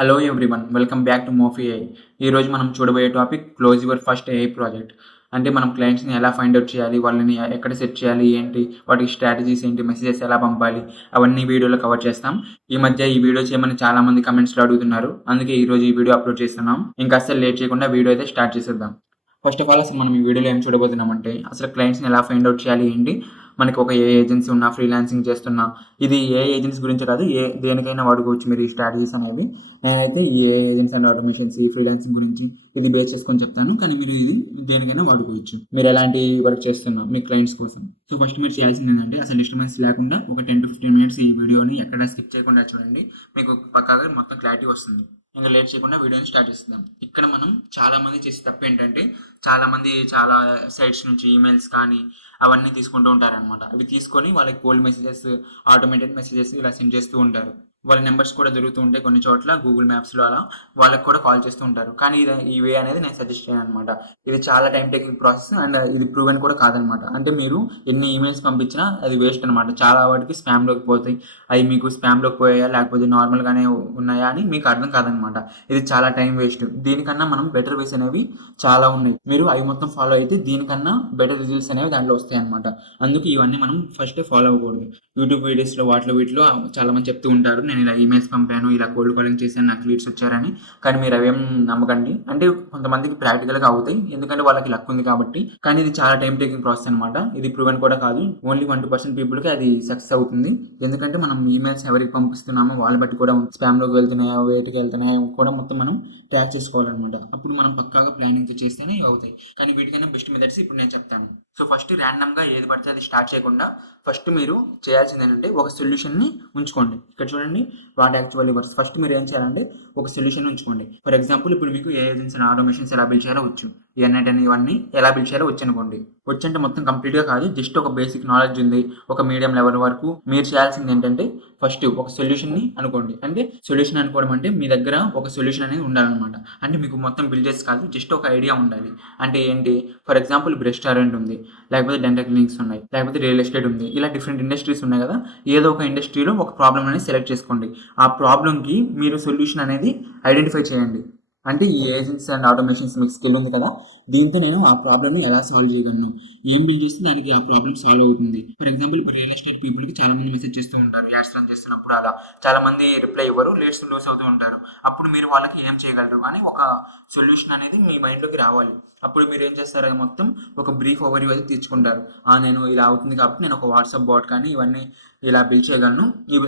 Hello everyone, welcome back to Mofi AI. ఈరోజు మనం చూడబోయే topic close your first AI project. అంటే మనం క్లయింట్స్ని ఎలా ఫైండ్ అవుట్ చేయాలి, వాళ్ళని ఎక్కడ సెట్ చేయాలి, ఏంటి వాటికి స్ట్రాటజీస్ ఏంటి, మెసేజెస్ ఎలా పంపాలి, అవన్నీ వీడియోలో కవర్ చేస్తాం. ఈ మధ్య ఈ వీడియో చేయమని చాలామంది కమెంట్స్లో అడుగుతున్నారు, అందుకే ఈరోజు ఈ వీడియో అప్లోడ్ చేస్తున్నాం. ఇంకా అసలు లేట్ చేయకుండా వీడియో అయితే స్టార్ట్ చేసేద్దాం. ఫస్ట్ ఆఫ్ ఆల్ అసలు మనం ఈ వీడియోలో ఏం చూడబోతున్నామంటే అసలు క్లయింట్స్ని ఎలా ఫైండ్ అవుట్ చేయాలి ఏంటి, మనకి ఒక ఏ ఏజెన్సీ ఉన్నా, ఫ్రీలాన్సింగ్ చేస్తున్నా, ఇది ఏ ఏజెన్సీ గురించి కాదు, దేనికైనా వాడుకోవచ్చు మీరు ఈ స్ట్రాటజీస్ అనేవి. నేనైతే ఈ ఏ ఏజెన్సీ అండ్ ఆటోమేషన్స్, ఈ ఫ్రీలాన్సింగ్ గురించి ఇది బేస్ చేసుకొని చెప్తాను, కానీ మీరు ఇది దేనికైనా వాడుకోవచ్చు. మీరు ఎలాంటి వర్క్ చేస్తున్నా మీ క్లయింట్స్ కోసం. సో ఫస్ట్ మీరు చేయాల్సింది ఏంటంటే అసలు డిస్టర్బెన్స్ లేకుండా ఒక 10 to 15 minutes ఈ వీడియోని ఎక్కడ స్కిప్ చేయకుండా చూడండి. మీకు పక్కాగా మొత్తం క్లారిటీ వస్తుంది. ఇంకా లేట్ చేయకుండా వీడియోని స్టార్ట్ చేస్తున్నాం. ఇక్కడ మనం చాలా మంది చేసే తప్పు ఏంటంటే చాలా మంది చాలా సైట్స్ నుంచి ఈమెయిల్స్ కానీ అవన్నీ తీసుకుంటూ ఉంటారనమాట. అవి తీసుకొని వాళ్ళకి కోల్డ్ మెసేజెస్, ఆటోమేటెడ్ మెసేజెస్ ఇలా సెండ్ చేస్తూ ఉంటారు. వాళ్ళ నెంబర్స్ కూడా దొరుకుతూ ఉంటాయి కొన్ని చోట్ల, గూగుల్ మ్యాప్స్లో అలా వాళ్ళకి కూడా కాల్ చేస్తూ ఉంటారు. కానీ ఇది ఈ వే అనేది నేను సజెస్ట్ చేయను అనమాట. ఇది చాలా టైం టేకింగ్ ప్రాసెస్ అండ్ ఇది ప్రూవెన్ కూడా కాదనమాట. అంటే మీరు ఎన్ని ఈమెయిల్స్ పంపించినా అది వేస్ట్ అనమాట. చాలా వాటికి స్పామ్లోకి పోతాయి. అవి మీకు స్పామ్లోకి పోయాయా లేకపోతే నార్మల్గానే ఉన్నాయా అని మీకు అర్థం కాదనమాట. ఇది చాలా టైం వేస్ట్. దీనికన్నా మనం బెటర్ వేస్ అనేవి చాలా ఉన్నాయి. మీరు అవి మొత్తం ఫాలో అయితే దీనికన్నా బెటర్ రిజల్ట్స్ అనేవి దాంట్లో వస్తాయి అనమాట. అందుకు ఇవన్నీ మనం ఫస్ట్ ఫాలో అవ్వకూడదు. యూట్యూబ్ వీడియోస్లో వీటిలో చాలా మంది చెప్తూ ఉంటారు, నేను ఇలా ఈమెయిల్స్ పంపాను, ఇలా కోల్డ్ కాలింగ్ చేశాను, నాకు లీడ్స్ వచ్చారని. కానీ మీరు అవేం నమ్మకండి. అంటే కొంతమందికి ప్రాక్టికల్గా అవుతాయి, ఎందుకంటే వాళ్ళకి లక్ ఉంది కాబట్టి. కానీ ఇది చాలా టైం టేకింగ్ ప్రాసెస్ అనమాట. ఇది ప్రూవెన్ కూడా కాదు. ఓన్లీ 1-2% పీపుల్కి అది సక్సెస్ అవుతుంది. ఎందుకంటే మనం ఈమెయిల్స్ ఎవరికి పంపిస్తున్నామో వాళ్ళ బట్టి కూడా స్పామ్లోకి వెళ్తున్నాయో వేటికి వెళ్తున్నాయో కూడా మొత్తం మనం ట్రాక్ చేసుకోవాలన్నమాట. అప్పుడు మనం పక్కాగా ప్లానింగ్తో చేస్తేనే ఇవి అవుతాయి. కానీ వీటికైనా బెస్ట్ మెథడ్స్ ఇప్పుడు నేను చెప్తాను. సో ఫస్ట్ ర్యాండమ్గా ఏది పడితే అది స్టార్ట్ చేయకుండా ఫస్ట్ మీరు చేయాల్సింది ఏంటంటే ఒక సొల్యూషన్ని ఉంచుకోండి. ఇక్కడ చూడండి వాట్ యాక్చువల్లీ వర్క్స్. ఫస్ట్ మీరు ఏం చేయాలంటే ఒక సొల్యూషన్ ఉంచుకోండి. ఫర్ ఎగ్జాంపుల్ ఇప్పుడు మీకు ఏ ఏజెన్సీ అండ్ ఆటోమేషన్స్ ఎలా బిల్డ్ చేయాలో వచ్చు, ఎన్ఐట్ అని ఇవన్నీ ఎలా బిల్డ్ చేయాలో వచ్చు అనుకోండి. వచ్చంటే మొత్తం కంప్లీట్గా కాదు, జస్ట్ ఒక బేసిక్ నాలెడ్జ్ ఉంది, ఒక మీడియం లెవెల్ వరకు. మీరు చేయాల్సింది ఏంటంటే ఫస్ట్ ఒక సొల్యూషన్ని అనుకోండి. అంటే సొల్యూషన్ అనుకోవడం అంటే మీ దగ్గర ఒక సొల్యూషన్ అనేది ఉండాలన్నమాట. అంటే మీకు మొత్తం బిల్డ్ చేసి కాదు, జస్ట్ ఒక ఐడియా ఉండాలి. అంటే ఏంటి, ఫర్ ఎగ్జాంపుల్ ఇప్పుడు రెస్టారెంట్ ఉంది, లేకపోతే డెంటల్ క్లినిక్స్ ఉన్నాయి, లేకపోతే రియల్ ఎస్టేట్ ఉంది, ఇలా డిఫరెంట్ ఇండస్ట్రీస్ ఉన్నాయి కదా. ఏదో ఒక ఇండస్ట్రీలో ఒక ప్రాబ్లం అనేది సెలెక్ట్ చేసుకోండి. ఆ ప్రాబ్లంకి మీరు సొల్యూషన్ అనేది ఐడెంటిఫై చేయండి. అంటే ఈ ఏజెన్సీ అండ్ ఆటోమేషన్స్ మీకు స్కిల్ ఉంది కదా, దీంతో నేను ఆ ప్రాబ్లమ్ని ఎలా సాల్వ్ చేయగలను, ఏం బిల్డ్ చేస్తే దానికి ఆ ప్రాబ్లమ్ సాల్వ్ అవుతుంది. ఫర్ ఎగ్జాంపుల్ ఇప్పుడు రియల్ ఎస్టేట్ పీపుల్కి చాలా మంది మెసేజ్ చేస్తూ ఉంటారు, యాడ్స్ రన్ చేస్తున్నప్పుడు అలా చాలా మంది రిప్లై ఇవ్వరు, లేట్స్ లోస్ అవుతూ ఉంటారు. అప్పుడు మీరు వాళ్ళకి ఏం చేయగలరు అని ఒక సొల్యూషన్ అనేది మీ మైండ్లోకి రావాలి. అప్పుడు మీరు ఏం చేస్తారు, మొత్తం ఒక బ్రీఫ్ ఓవర్వ్యూ అయితే తెచ్చుకుంటారు. నేను ఇలా అవుతుంది కాబట్టి నేను ఒక వాట్సాప్ బాట్ కానీ ఇవన్నీ ఇలా బిల్డ్ చేయగలను,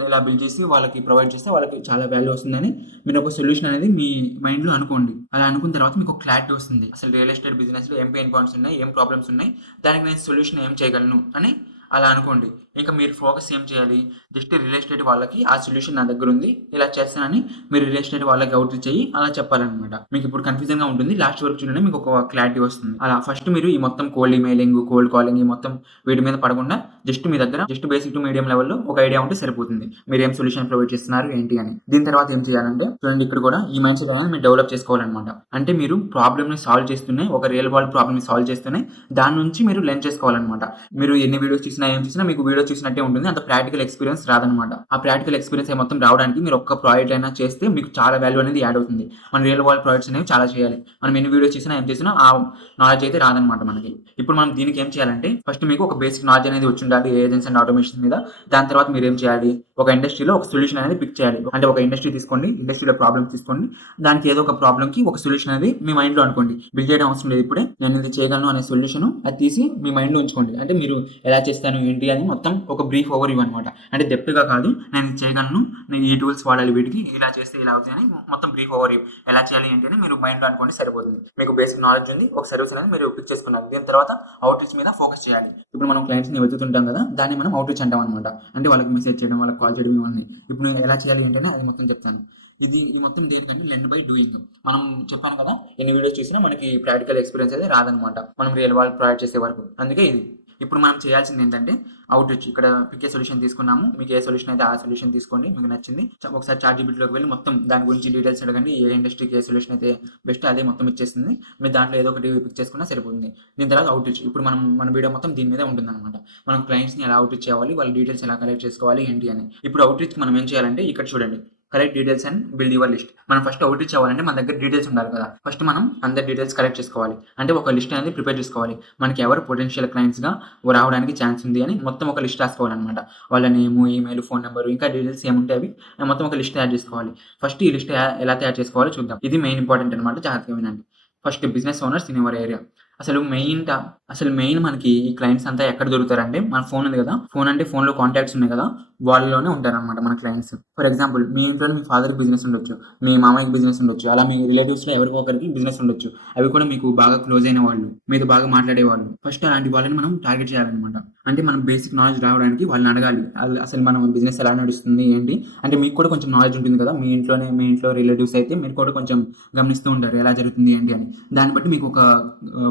ఇలా బిల్డ్ చేసి వాళ్ళకి ప్రొవైడ్ చేస్తే వాళ్ళకి చాలా వాల్యూ వస్తుందని మీరు ఒక సొల్యూషన్ అనేది మీ మైండ్లో అనుకోండి. అలా అనుకున్న తర్వాత మీకు ఒక క్లారిటీ వస్తుంది, అసలు రియల్ ఎస్టేట్ బిజినెస్లో ఏం పెయిన్ పాయింట్స్ ఉన్నాయి, ఏం ప్రాబ్లమ్స్ ఉన్నాయి, దానికి నేను సొల్యూషన్ ఏం చేయగలను అని అలా అనుకోండి. ఇంకా మీరు ఫోకస్ ఏం చేయాలి, జస్ట్ రియల్ ఎస్టేట్ వాళ్ళకి ఆ సొల్యూషన్ నా దగ్గర ఉంది, ఇలా చేస్తానని మీరు రియల్ ఎస్టేట్ వాళ్ళకి అవుట్ రీచ్ అయ్యి అలా చెప్పాలన్నమాట. మీకు ఇప్పుడు కన్ఫ్యూజన్గా ఉంటుంది, లాస్ట్ వరకు చూడండి మీకు ఒక క్లారిటీ వస్తుంది. అలా ఫస్ట్ మీరు ఈ మొత్తం కోల్డ్ ఈమెయిలింగ్, కోల్డ్ కాలింగ్, ఈ మొత్తం వీటి మీద పడకుండా జస్ట్ మీ దగ్గర జస్ట్ బేసిక్ టు మీడియం లెవెల్లో ఒక ఐడియా ఉంటే సరిపోతుంది, మీరు ఏం సొల్యూషన్ ప్రొవైడ్ చేస్తున్నారు ఏంటి అని. దీని తర్వాత ఏం చేయాలంటే చూడండి, ఇక్కడ కూడా ఈ మైండ్ సెట్ అనేది మీరు డెవలప్ చేసుకోవాలన్నమాట. అంటే మీరు ప్రాబ్లమ్ని సాల్వ్ చేస్తూనే, ఒక రియల్ వరల్డ్ ప్రాబ్లమ్ని సాల్వ్ చేస్తూనే దాని నుంచి మీరు లెర్న్ చేసుకోవాలన్నమాట. మీరు ఎన్ని వీడియోస్ చూసినా ఏం చూసినా మీకు వీడియో చూసినట్టే ఉంటుంది, అంత ప్రాక్టికల్ ఎక్స్పీరియన్స్ రాదనమాట. ఆ ప్రాక్టికల్ ఎక్స్పీరియన్స్ మొత్తం రావడానికి మీరు ఒక్క ప్రాజెక్ట్ అయినా చేస్తే మీకు చాలా వాల్యూ అనేది యాడ్ అవుతుంది. మన రియల్ వరల్డ్ ప్రాజెక్ట్స్ అనేవి చాలా చేయాలి. మనం ఎన్ని వీడియోస్ చేసినా ఏం చేసినా ఆ నాలెడ్జ్ అయితే రాదనమాట మనకి. ఇప్పుడు మనం దీనికి ఏం చేయాలంటే ఫస్ట్ మీకు ఒక బేసిక్ నాలెడ్జ్ అనేది వచ్చి ఉండాలి ఏజెన్సీ అండ్ ఆటోమేషన్ మీద. దాని తర్వాత మీరు ఏం చేయాలి, ఒక ఇండస్ట్రీలో ఒక సొల్యూషన్ అనేది పిక్ చేయాలి. అంటే ఒక ఇండస్ట్రీ తీసుకోండి, ఇండస్ట్రీలో ప్రాబ్లమ్ తీసుకోండి, దానికి ఏదో ఒక ప్రాబ్లమ్కి ఒక సొల్యూషన్ అనేది మీ మైండ్లో అనుకోండి. బిల్డ్ చేయడం అవసరం లేదు, ఇప్పుడే నేను ఇది చేయగలను అనే సొల్యూషన్ అది తీసి మీ మైండ్లో ఉంచుకోండి. అంటే మీరు ఎలా చేస్తాను ఏంటి అని మొత్తం ఒక బ్రీఫ్ ఓవర్ ఇవ్వ అనమాట. అంటే డెప్త్గా కాదు, నేను ఇది చేయగలను, నేను ఈ టూల్స్ వాడాలి, వీటికి ఇలా చేస్తే ఇలా అవుతుంది అని మొత్తం బ్రీఫ్ ఓవర్ ఎలా చేయాలి ఏంటి అని మీరు మైండ్లో అనుకోండి, సరిపోతుంది. మీకు బేసిక్ నాలెడ్జ్ ఉంది, ఒక సర్వీస్ అనేది మీరు పిక్ చేసుకున్నారు. దీని తర్వాత అవుట్ రీచ్ మీద ఫోకస్ చేయాలి. ఇప్పుడు మనం క్లయింట్స్ని వెతుకుతుంటాం కదా, దాన్ని మనం అవుట్ రీచ్ అంటాం అనమాట. అంటే వాళ్ళకి మెసేజ్ చేయడం, వాళ్ళకి కాల్ చేయడం, ఇవన్నీ ఇప్పుడు నేను ఎలా చేయాలి ఏంటనే అది మొత్తం చెప్తాను. ఈ మొత్తం దేనికంటే లెర్న్ బై డూయింగ్. మనం చెప్పాను కదా, ఎన్ని వీడియోస్ చూసినా మనకి ప్రాక్టికల్ ఎక్స్పీరియన్స్ అయితే రాదనమాట, మనం రియల్ వరల్డ్ ప్రొవైడ్ చేసే వరకు. అందుకే ఇది ఇప్పుడు మనం చేయాల్సింది ఏంటంటే అవుట్ రీచ్. ఇక్కడ పిక్ ఏ సొల్యూషన్ తీసుకున్నాము, మీకు ఏ సొల్యూషన్ అయితే ఆ సొల్యూషన్ తీసుకోండి, మీకు నచ్చింది. ఒకసారి చాట్‌జీపీటీలోకి వెళ్ళి మొత్తం దాని గురించి డీటెయిల్స్ అడగండి, ఏ ఇండస్ట్రీకి ఏ సొల్యూషన్ అయితే బెస్ట్ అదే మొత్తం ఇచ్చేస్తుంది. మీరు దాంట్లో ఏదో ఒకటి పిక్ చేసుకున్నా సరిపోతుంది. దీని తర్వాత అవుట్ రీచ్. ఇప్పుడు మన వీడియో మొత్తం దీని మీద ఉంటుందన్నమాట. మనం క్లయింట్స్ని ఎలా అవుట్ రీచ్ చేయాలి, వాళ్ళ డీటెయిల్స్ ఎలా కలెక్ట్ చేసుకోవాలి ఏంటి అని. ఇప్పుడు అవుట్ రీచ్కి మనం ఏం చేయాలంటే ఇక్కడ చూడండి, collect details and build your list. మనం ఫస్ట్ అవుట్ రీచ్ అవ్వాలంటే మన దగ్గర డీటెయిల్స్ ఉండాలి కదా. ఫస్ట్ మనం అందరి డీటెయిల్స్ కలెక్ట్ చేసుకోవాలి. అంటే ఒక లిస్ట్ అనేది ప్రిపేర్ చేసుకోవాలి. మనకి ఎవరు పొటెన్షియల్ క్లయింట్స్‌గా రావడానికి ఛాన్స్ ఉంది అని మొత్తం ఒక లిస్ట్ రాసుకోవాలనమాట. వాళ్ళ నేము, ఈమెయిల్, ఫోన్ నంబర్ ఇంకా డీటెయిల్స్ ఏముంటే అవి మొత్తం ఒక లిస్ట్ తయారు చేసుకోవాలి. ఫస్ట్ ఈ లిస్ట్ ఎలా తయారు చేసుకోవాలో చూద్దాం. ఇది మెయిన్ ఇంపార్టెంట్ అనమాట. జాగ్రత్తగా వినండి. First business owners in your area. అసలు మెయిన్ మనకి ఈ క్లయింట్స్ అంతా ఎక్కడ దొరుకుతారంటే మన ఫోన్ ఉంది కదా. ఫోన్ అంటే ఫోన్‌లో కాంటాక్ట్స్ ఉన్నాయి కదా. వాళ్ళలోనే ఉంటారనమాట మన క్లయింట్స్. ఫర్ ఎగ్జాంపుల్ మీ ఇంట్లోనే మీ ఫాదర్‌కి బిజినెస్ ఉండొచ్చు. మీ మామయ్యకి బిజినెస్ ఉండొచ్చు. అలా మీ రిలేటివ్స్‌లో ఎవరికో ఒకరికి బిజినెస్ ఉండొచ్చు. అవి కూడా మీకు బాగా క్లోజ్ అయిన వాళ్ళు. మీతో బాగా మాట్లాడేవాళ్ళు. ఫస్ట్ అలాంటి వాళ్ళని మనం టార్గెట్ చేయాలనమాట. అంటే మనం బేసిక్ నాలెడ్జ్ రావడానికి వాళ్ళని అడగాలి. అసలు మన బిజినెస్ ఎలా నడుస్తుంది ఏంటి? అంటే మీకు కూడా కొంచెం నాలెడ్జ్ ఉంటుంది కదా. మీ ఇంట్లో రిలేటివ్స్ అయితే మీరు కూడా కొంచెం గమనిస్తూ ఉంటారు. ఎలా జరుగుతుంది ఏంటి అని. దాన్ని బట్టి మీకు ఒక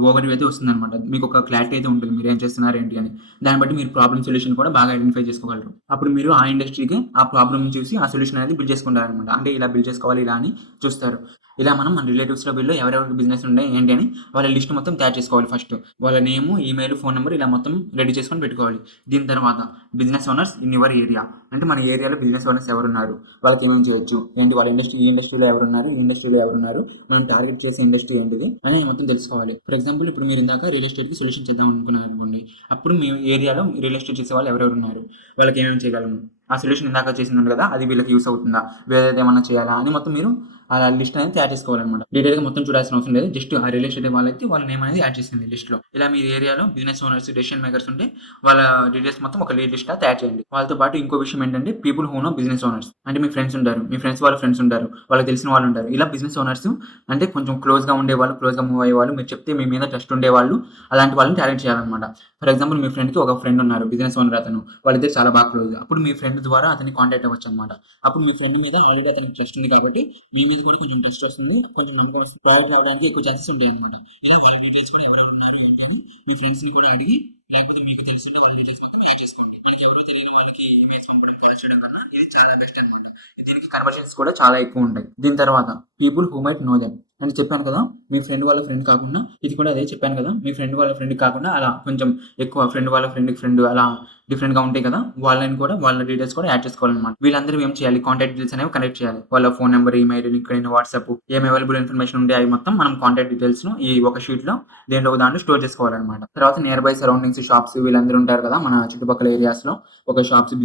ఓవర్ వ్యూ అయితే వస్తుందనమాట. మీకు ఒక క్లారిటీ అయితే ఉంటుంది. మీరు ఏం చేస్తున్నారు ఏంటి అని. దాన్ని బట్టి మీరు ప్రాబ్లమ్ సొల్యూషన్ కూడా బాగా ఐడెంటిఫై చేసుకోగలరు. అప్పుడు మీరు ఆ ఇండస్ట్రీకి ఆ ప్రాబ్లమ్ చూసి ఆ సొల్యూషన్ అనేది బిల్డ్ చేసుకుంటారనమాట. అంటే ఇలా బిల్డ్ చేసుకోవాలి ఇలా అని చూస్తారు. ఇలా మనం మన రిలేటివ్స్‌లో వీళ్ళు ఎవరెవరికి బిజినెస్ ఉన్నాయి ఏంటి అని వాళ్ళ లిస్ట్ మొత్తం తయారు చేసుకోవాలి ఫస్ట్. వాళ్ళ నేము, ఈమెయిల్, ఫోన్ నంబర్ ఇలా మొత్తం రెడీ చేసుకొని పెట్టుకోవాలి. దీని తర్వాత business owners in your area. అంటే మన ఏరియాలో బిజినెస్ ఓనర్స్ ఎవరున్నారు? వాళ్ళకి ఏమేమి చేయొచ్చు? ఏంటి వాళ్ళ ఈ ఇండస్ట్రీలో ఎవరున్నారు? ఈ ఇండస్ట్రీలో ఎవరున్నారు? మనం టార్గెట్ చేసే ఇండస్ట్రీ ఏంటిది అని మొత్తం తెలుసుకోవాలి. ఫర్ ఎగ్జాంపుల్ ఇప్పుడు మీరు ఇందాక రియల్ ఎస్టేట్‌కి సొల్యూషన్ చేద్దాం అనుకున్నారనుకోండి. అప్పుడు మీ ఏరియాలో రియల్ ఎస్టేట్ చేసే వాళ్ళు ఎవరెవరు ఉన్నారు? వాళ్ళకి ఏమేమి చేయగలము? ఆ సొల్యూషన్ ఇందాక చేసింది కదా అది వీళ్ళకి యూస్ అవుతుందా? వేరేది ఏమన్నా చేయాలా? అని మొత్తం మీరు అలా లిస్ట్ అనేది తయారు చేసుకోవాలన్నమాట. డీటెయిల్‌గా మొత్తం చూడాల్సిన అవసరం లేదు. జస్ట్ ఆ రియల్ ఎస్టేట్ వాళ్ళైతే వాళ్ళ నేమ్ అనేది యాడ్ చేసింది లిస్ట్‌లో. ఇలా మీ ఏరియాలో బిజినెస్ ఓనర్స్, డెసిషన్ మేకర్స్ ఉంటే వాళ్ళ డీటెయిల్స్ మొత్తం ఒక లిస్ట్‌లా తయారు చేయండి. వాళ్ళతో పాటు ఇంకో విషయం ఏంటంటే people who know business owners. అంటే మీ ఫ్రెండ్స్ ఉంటారు. మీ ఫ్రెండ్స్ వాళ్ళ ఫ్రెండ్స్ ఉంటారు. వాళ్ళకి తెలిసిన వాళ్ళు ఉంటారు. ఇలా బిజినెస్ ఓనర్స్ అంటే కొంచెం క్లోజ్‌గా ఉండేవాళ్ళు, క్లోజ్‌గా మూవ్ అయ్యేవాళ్ళు, మీరు చెప్తే మీ మీద ట్రస్ట్ ఉండేవాళ్ళు అలాంటి వాళ్ళని టార్గెట్ చేయాలన్నమాట. ఫర్ ఎగ్జాంపుల్ మీ ఫ్రెండ్‌కి ఒక ఫ్రెండ్ ఉన్నారు. బిజినెస్ ఓనర్ అతను. వాళ్ళిద్దరు చాలా బాగా క్లోజ్. అప్పుడు మీ ఫ్రెండ్ ద్వారా అతన్ని కాంటాక్ట్ అవ్వచ్చన్నమాట. అప్పుడు మీ ఫ్రెండ్ మీద ఆల్రెడీ అతనికి ట్రస్ట్ ఉంది కాబట్టి మీ మీద కూడా కొంచెం ట్రస్ట్ వస్తుంది. కొంచెం నమ్మకం వస్తుంది. ప్రాజెక్ట్ అవ్వడానికి ఎక్కువ ఛాన్సెస్ ఉంటాయన్నమాట. ఇలా వాళ్ళ డీటెయిల్స్ కూడా ఎవరెవరు ఉన్నారు ఏంటి అని మీ ఫ్రెండ్స్‌ని కూడా అడిగి లేకపోతే మీకు తెలిసుంటే వాళ్ళ డీటెయిల్స్ మొత్తం యాడ్ చేసుకోండి. మనకి ఎవరో తెలియని వాళ్ళకి ఈమెయిల్స్ పంపడం, కాల్ చేయడం కన్నా ఇది చాలా బెస్ట్ అన్నమాట. దీనికి కన్వర్జన్స్ కూడా చాలా ఎక్కువ ఉంటాయి. దీని తర్వాత people who might know them. అని చెప్పాను కదా. మీ ఫ్రెండ్ వాళ్ళ ఫ్రెండ్ కాకుండా ఇది కూడా అదే చెప్పాను కదా. మీ ఫ్రెండ్ వాళ్ళ ఫ్రెండ్ కాకుండా అలా కొంచెం ఎక్కువ ఫ్రెండ్ వాళ్ళ ఫ్రెండ్‌కి ఫ్రెండ్ అలా డిఫరెంట్‌గా ఉంటాయి కదా. వాళ్ళని కూడా వాళ్ళ డీటెయిల్స్ కూడా యాడ్ చేసుకోవాలన్నమాట. వీళ్ళందరూ ఏం చేయాలి? కాంటాక్ట్ డీటెయిల్స్ అనేవి కనెక్ట్ చేయాలి. వాళ్ళ phone number, email, LinkedIn, WhatsApp ఏం అవైలబుల్ ఇన్ఫర్మేషన్ ఉంటే అవి మొత్తం మనం కాంటాక్ట్ డీటెయిల్స్‌ను ఈ ఒక షీట్‌లో దేంట్లో ఒక దాంట్లో స్టోర్ చేసుకోవాలన్నమాట. తర్వాత నియర్ బై సరౌండింగ్స్ షాప్స్ వీళ్ళందరూ ఉంటారు కదా. మన చుట్టుపక్కల ఏరియాస్‌లో ఒక షాప్స్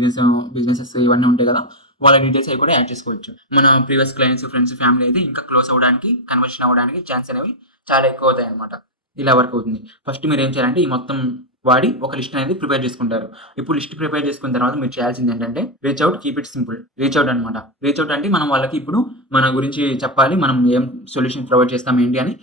బిజినెసెస్ ఇవన్నీ ఉంటాయి కదా. వాళ్ళ డీటెయిల్స్ అవి కూడా యాడ్ చేసుకోవచ్చు. మన ప్రీవియస్ క్లయింట్స్, ఫ్రెండ్స్, ఫ్యామిలీ అయితే ఇంకా క్లోజ్ అవ్వడానికి, కన్వర్షన్ అవ్వడానికి ఛాన్స్ అనేవి చాలా ఎక్కువ అవుతాయి అనమాట. ఇలా వర్క్ అవుతుంది. ఫస్ట్ మీరు ఏం చేయాలంటే ఈ మొత్తం వాడి ఒక లిస్ట్ అనేది ప్రిపేర్ చేసుకుంటారు. ఇప్పుడు లిస్ట్ ప్రిపేర్ చేసుకున్న తర్వాత మీరు చేయాల్సింది ఏంటంటే reach out, keep it simple. Reach out అనమాట. రీచ్ అవుట్ అంటే మనం వాళ్ళకి ఇప్పుడు మన గురించి చెప్పాలి. మనం ఏం సొల్యూషన్ ప్రొవైడ్ చేస్తాం ఏంటి అని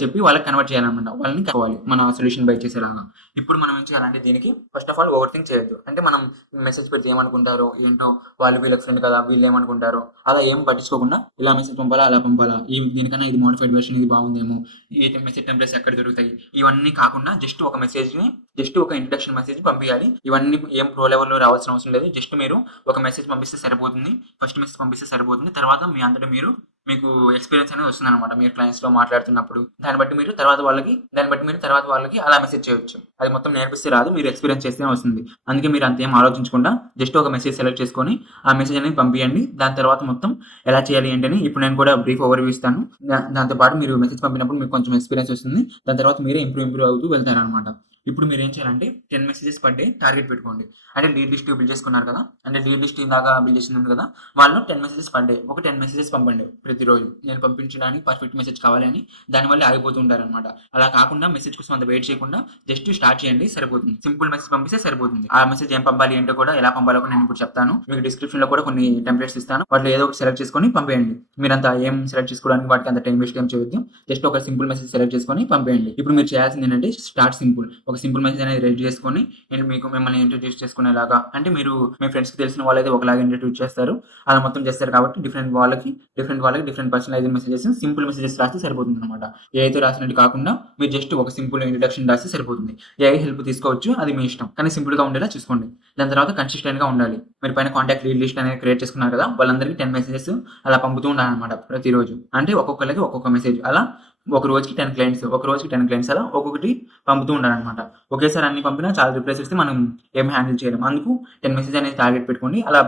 చెప్పి వాళ్ళకి కన్వర్ట్ చేయాలన్నమాట. వాళ్ళని కావాలి మన సొల్యూషన్ బై చేసేలాగా. ఇప్పుడు మనం ఏం చేయాలంటే దీనికి first of all over think చేయొద్దు. అంటే మనం మెసేజ్ పెడితే ఏమనుకుంటారో ఏంటో, వాళ్ళు వీళ్ళకి ఫ్రెండ్ కదా వీళ్ళు ఏమనుకుంటారో అలా ఏం పట్టించుకోకుండా ఇలా మెసేజ్ పంపాలా, అలా పంపాలా, దీనికన్నా ఇది మోడిఫైడ్ వెర్షన్ ఇది బాగుందేమో, ఈ మెసేజ్ టెంప్లెట్స్ ఎక్కడ దొరుకుతాయి, ఇవన్నీ కాకుండా జస్ట్ ఒక మెసేజ్ని జస్ట్ ఒక ఇంట్రడక్షన్ మెసేజ్ పంపించాలి. ఇవన్నీ ఏం ప్రో లెవెల్లో రావాల్సిన అవసరం లేదు. జస్ట్ మీరు ఒక మెసేజ్ పంపిస్తే సరిపోతుంది. ఫస్ట్ మెసేజ్ పంపిస్తే సరిపోతుంది. తర్వాత మీ అంతటా మీకు ఎక్స్పీరియన్స్ అనేది వస్తుందన్నమాట. మీరు క్లయింట్స్‌తో మాట్లాడుతున్నప్పుడు దాన్ని బట్టి మీరు తర్వాత వాళ్ళకి అలా మెసేజ్ చేయొచ్చు. అది మొత్తం నేర్పిస్తే రాదు. మీరు ఎక్స్పీరియన్స్ చేస్తేనే వస్తుంది. అందుకే మీరు అంతేం ఆలోచించకుండా జస్ట్ ఒక మెసేజ్ సెలెక్ట్ చేసుకొని ఆ మెసేజ్ అనేది పంపియండి. దాని తర్వాత మొత్తం ఎలా చేయాలి ఏంటని ఇప్పుడు నేను కూడా బ్రీఫ్ ఓవర్‌వ్యూ ఇస్తాను. దాంతో పాటు మీరు మెసేజ్ పంపినప్పుడు మీకు కొంచెం ఎక్స్పీరియన్స్ వస్తుంది. దాని తర్వాత మీరే ఇంప్రూవ్ అవుతూ వెళ్తారనమాట. ఇప్పుడు మీరు ఏం చేయాలంటే 10 మెసేజెస్ పర్ డే టార్గెట్ పెట్టుకోండి. అంటే లీడ్ లిస్ట్ బిల్డ్ చేసుకున్నారు కదా. అంటే లీడ్ లిస్ట్ ఇందాక బిల్డ్ చేసింది కదా. వాళ్ళు 10 మెసేజెస్ పర్ డే. ఒక 10 మెసేజెస్ పంపండి ప్రతిరోజు. నేను పంపించడానికి పర్ఫెక్ట్ మెసేజ్ కావాలి అని దానివల్ల ఆగిపోతూ ఉంటారనమాట. అలా కాకుండా మెసేజ్ కోసం అంత వెయిట్ చేయకుండా జస్ట్ స్టార్ట్ చేయండి సరిపోతుంది. సింపుల్ మెసేజ్ పంపిస్తే సరిపోతుంది. ఆ మెసేజ్ ఏం పంపాలి ఏంటో కూడా ఎలా పంపాలో నేను ఇప్పుడు చెప్తాను. మీకు డిస్క్రిప్షన్ లో కూడా కొన్ని టెంప్లెట్స్ ఇస్తాను. వాటిలో ఏదో ఒకటి సెలెక్ట్ చేసుకొని పంపేయండి. మీరంతా ఏం సెలెక్ట్ చేసుకోవడానికి వాటికి అంత టైం వేస్ట్ ఏం చేయొద్దు. జస్ట్ ఒక సింపుల్ మెసేజ్ సెలెక్ట్ చేసుకొని పంపేయండి. ఇప్పుడు మీరు చేయాల్సింది ఏంటంటే స్టార్ట్ సింపుల్. ఒక సింపుల్ మెసేజ్ అనేది రెడీ చేసుకొని మిమ్మల్ని ఇంట్రడ్యూస్ చేసుకునేలాగా, అంటే మీరు మీ ఫ్రెండ్స్కి తెలిసిన వాళ్ళైతే ఒకలాగా ఇంట్రడ్యూస్ చేస్తారు. అలా మొత్తం చేస్తారు కాబట్టి డిఫరెంట్ వాళ్ళకి different personalised messages, simple messages రాస్తే సరిపోతుంది అనమాట. ఏఐతో రాసినట్టు కాకుండా మీరు జస్ట్ ఒక సింపుల్ ఇంట్రడక్షన్ రాస్తే సరిపోతుంది. ఏఐ హెల్ప్ తీసుకోవచ్చు, అది మీ ఇష్టం. కానీ సింపుల్ గా ఉండేలా చూసుకోండి. దాని తర్వాత కన్సిస్టెంట్ గా ఉండాలి. మీరు పైన కాంటాక్ట్ లీడ్ లిస్ట్ అనేది క్రియేట్ చేసుకున్నారు కదా. వాళ్ళందరికీ 10 మెసేజెస్ అలా పంపుతూ ఉండాలన్నమాట ప్రతిరోజు. అంటే ఒక్కొక్కరికి ఒక్కొక్క మెసేజ్ అలా ఒక రోజుకి 10 క్లయింట్స్ అలా ఒక్కొక్కటి పంపుతూ ఉండాలన్నమాట. ఒకేసారి అన్ని పంపినా చాలా రిప్లైస్ ఇస్తే మనం ఏం హ్యాండిల్ చేయలేం. అందుకు 10 మెసేజ్ అనేది టార్గెట్ పెట్టుకోండి. అలా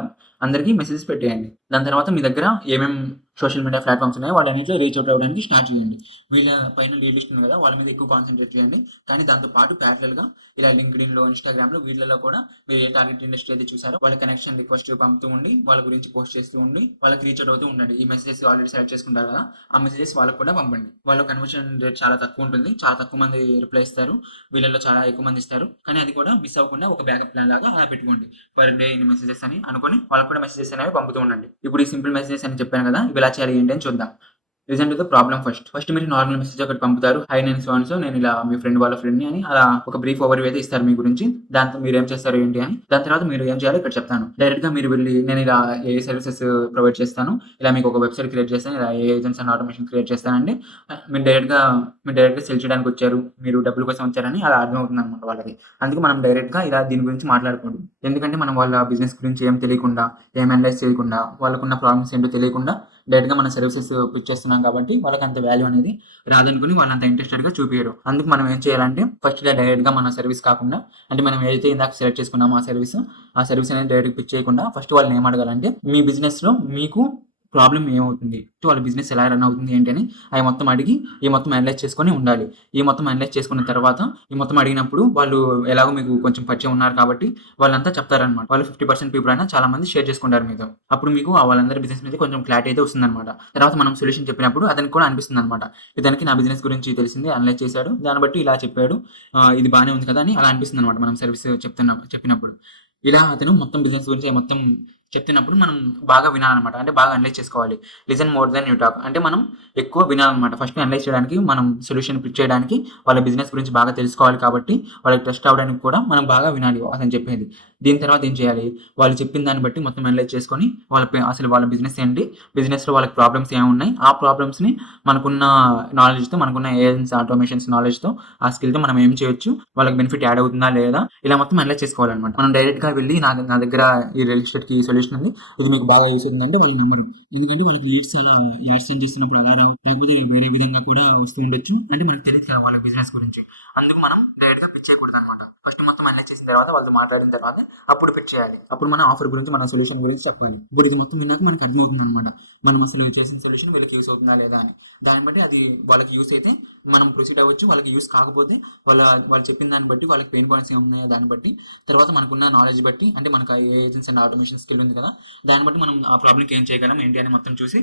అందరికీ మెసేజెస్ పెట్టేయండి. దాని తర్వాత మీ దగ్గర ఏమేం సోషల్ మీడియా ప్లాట్‌ఫామ్స్ ఉన్నాయో వాటన్నిటిలో రీచ్ అవుట్ అవ్వడానికి స్టార్ట్ చేయండి. వీళ్ళ పైన లీడ్ లిస్ట్ ఉంది కదా! వాళ్ళ మీద ఎక్కువ కాన్సంట్రేట్ చేయండి. కానీ దాంతో పాటు ప్యారలెల్‌గా ఇలా లింక్డ్ఇన్‌లో, ఇన్‌స్టాగ్రామ్‌లో వీటిలలో కూడా మీరు ఏ టార్గెట్ ఇండస్ట్రీ అయితే చూసారో వాళ్ళ కనెక్షన్ రిక్వెస్ట్ పంపుతూ ఉండి, వాళ్ళ గురించి పోస్ట్ చేస్తూ ఉండి, వాళ్ళకి రీచ్ అవుట్ అవుతూ ఉండండి. ఈ మెసేజెస్ ఆల్రెడీ సెలెక్ట్ చేసుకుంటారు కదా! ఆ మెసేజెస్ వాళ్ళకి కూడా పంపండి. వాళ్ళ కన్వర్షన్ రేట్ చాలా తక్కువ ఉంటుంది. చాలా తక్కువ మంది రిప్లై ఇస్తారు. వీళ్ళలో చాలా ఎక్కువ మంది ఇస్తారు. కానీ అది కూడా మిస్ అవ్వకుండా ఒక బ్యాకప్ ప్లాన్ లాగా అలా పెట్టుకోండి. పర్ డే ఇన్ని మెసేజెస్ అని అనుకోని వాళ్ళకి కూడా మెసేజెస్ అనేవి పంపుతూ ఉండండి. ఇప్పుడు ఈ సింపుల్ మెసేజెస్ అని చెప్పాను కదా! ఇవి ఎలా చేయాలి ఏంటి అని చూద్దాం. Listen to the problem first. First మీరు నార్మల్ మెసేజ్ ఒకటి పంపుతారు. హాయ్ నేను సో అండ్ సో నేను ఇలా మీ ఫ్రెండ్ వాళ్ళ ఫ్రెండ్‌ని అని అలా ఒక బ్రీఫ్ ఓవర్‌వ్యూ అయితే ఇస్తారు మీ గురించి. దాంతో మీరేం చేస్తారు ఏంటి అని. దాని తర్వాత మీరు ఏం చేయాలో ఇక్కడ చెప్తాను. డైరెక్ట్‌గా మీరు వెళ్లి నేను ఇలా ఏ సర్వీసెస్ ప్రొవైడ్ చేస్తాను. ఇలా మీకు ఒక వెబ్‌సైట్ క్రియేట్ చేస్తాను. ఇలా ఏ ఏజెంట్స్ అండ్ ఆటోమేషన్ క్రియేట్ చేస్తానండి. మీరు డైరెక్ట్‌గా సెల్ చేయడానికి వచ్చారు. మీరు డబ్బుల కోసం వచ్చారని అలా అర్థమవుతుందన్నమాట వాళ్ళకి. అందుకే మనం డైరెక్ట్‌గా ఇలా దీని గురించి మాట్లాడకూడదు. ఎందుకంటే మనం వాళ్ళ బిజినెస్ గురించి ఏం తెలియకుండా, ఏం అనలైజ్ చేయకుండా, వాళ్ళకున్న ప్రాబ్లమ్స్ ఏంటో తెలియకుండా డైరెక్ట్‌గా మన సర్వీసెస్ పిచ్ చేస్తున్నాం కాబట్టి వాళ్ళకి అంత వాల్యూ అనేది రాదనుకుని వాళ్ళంత ఇంట్రెస్టెడ్‌గా చూపియరు. అందుకు మనం ఏం చేయాలంటే ఫస్ట్ ఇలా డైరెక్ట్‌గా మన సర్వీస్ కాకుండా అంటే మనం ఏదైతే ఇందాక సెలెక్ట్ చేసుకున్నామో ఆ సర్వీస్ అనేది డైరెక్ట్‌గా పిచ్ చేయకుండా ఫస్ట్ వాళ్ళని ఏం అడగాలంటే మీ బిజినెస్‌లో మీకు ప్రాబ్లమ్ ఏమవుతుంది? వాళ్ళ బిజినెస్ ఎలా రన్ అవుతుంది ఏంటి అని అయి మొత్తం అడిగి ఈ మొత్తం అనలైజ్ చేసుకొని ఉండాలి. ఈ మొత్తం అనలైజ్ చేసుకున్న తర్వాత ఈ మొత్తం అడిగినప్పుడు వాళ్ళు ఎలాగో మీకు కొంచెం పరిచయం ఉన్నారు కాబట్టి వాళ్ళంతా చెప్తారనమాట. వాళ్ళు 50% పీపుల్ అయినా చాలా మంది షేర్ చేసుకుంటారు మీతో. అప్పుడు మీకు వాళ్ళందరి బిజినెస్ మీద కొంచెం క్లారిటీ అయితే వస్తుందనమాట. తర్వాత మనం సొల్యూషన్ చెప్పినప్పుడు అతనికి కూడా అనిపిస్తుందనమాట. ఇతనికి నా బిజినెస్ గురించి తెలిసింది అనలైజ్ చేశాడు. దాన్ని బట్టి ఇలా చెప్పాడు. ఇది బానే ఉంది కదా! అని అలా అనిపిస్తుందనమాట మనం సర్వీస్ చెప్పినప్పుడు. ఇలా అతను మొత్తం బిజినెస్ గురించి మొత్తం చెప్తున్నప్పుడు మనం బాగా వినాలనమాట. అంటే బాగా అనలైజ్ చేసుకోవాలి. Listen more than you talk. అంటే మనం ఎక్కువ వినాలనమాట. ఫస్ట్ అనలైజ్ చేయడానికి, మనం సొల్యూషన్ పిచ్ చేయడానికి వాళ్ళ బిజినెస్ గురించి బాగా తెలుసుకోవాలి కాబట్టి, వాళ్ళకి ట్రస్ట్ అవ్వడానికి కూడా మనం బాగా వినాలి అతను చెప్పేది. దీని తర్వాత ఏం చేయాలి? వాళ్ళు చెప్పిన దాన్ని బట్టి మొత్తం అనలైజ్ చేసుకొని అసలు వాళ్ళ బిజినెస్ ఏంటి? బిజినెస్‌లో వాళ్ళకి ప్రాబ్లమ్స్ ఏమున్నాయి? ఆ ప్రాబ్లమ్స్‌ని మనకున్న నాలెడ్జ్‌తో, మనకున్న ఏజెన్స్, ఆటోమేషన్స్ నాలెడ్జ్‌తో, ఆ స్కిల్‌తో మనం ఏం చేయొచ్చు? వాళ్ళకి బెనిఫిట్ యాడ్ అవుతుందా లేదా? ఇలా మొత్తం అనలైజ్ చేసుకోవాలనమాట. మనం డైరెక్ట్‌గా వెళ్లి నా దగ్గర ఈ రియల్ ఎస్టేట్‌కి సొల్యూషన్ ఉంది. ఇది మీకు బాగా యూజ్ అవుతుందంటే వాళ్ళు నమ్మరు. ఎందుకంటే వాళ్ళకి లీడ్స్ అలా యాడ్స్ సెండ్ చేస్తున్నప్పుడు అలా రావు. లేకపోతే వేరే విధంగా కూడా వస్తూ ఉండొచ్చు. అంటే మనకు తెలీదు కదా వాళ్ళ బిజినెస్ గురించి. అందుకు మనం డైరెక్ట్‌గా పిచ్ చేయకూడదనమాట. ఫస్ట్ మొత్తం అనలైజ్ చేసిన తర్వాత వాళ్ళతో మాట్లాడిన తర్వాత అప్పుడు పిచ్ చేయాలి. అప్పుడు మన ఆఫర్ గురించి, మన సొల్యూషన్ గురించి చెప్పాలి. ఇప్పుడు ఇది మొత్తం విన్నాక మనకు అర్థమవుతుందనమాట. మనం అసలు చేసిన సొల్యూషన్ వీళ్ళకి యూజ్ అవుతుందా లేదా అని. దాన్ని బట్టి అది వాళ్ళకి యూజ్ అయితే మనం ప్రొసీడ్ అవ్వచ్చు. వాళ్ళకి యూజ్ కాకపోతే వాళ్ళు చెప్పిన దాన్ని బట్టి వాళ్ళకి పెయిన్ పాయింట్స్ ఏమున్నాయో దాన్ని బట్టి తర్వాత మనకున్న నాలెడ్జ్ బట్టి అంటే మనకు ఏ ఏజెన్సీ అండ్ ఆటోమేషన్ స్కిల్ ఉంది కదా! దాన్ని బట్టి మనం ఆ ప్రాబ్లమ్‌కి ఏం చేయగలం ఏంటి అని మొత్తం చూసి